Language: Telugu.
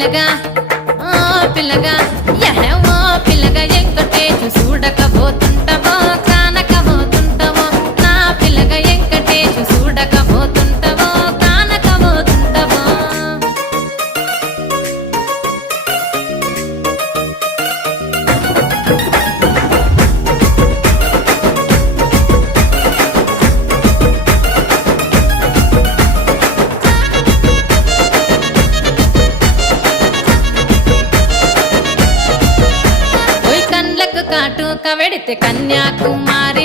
పిల్లగా ఓ పిల్లగా యహో పిల్లగా వెంకటేశు చూడకపోతుంటవో కానకపోతుంటవో నా పిల్లగా వెంకటేశు చూడకపోతుంటవో కానకపోతుంటవో ఓయ్ కండ్లకు కాటుక వెడితే కన్యాకుమారి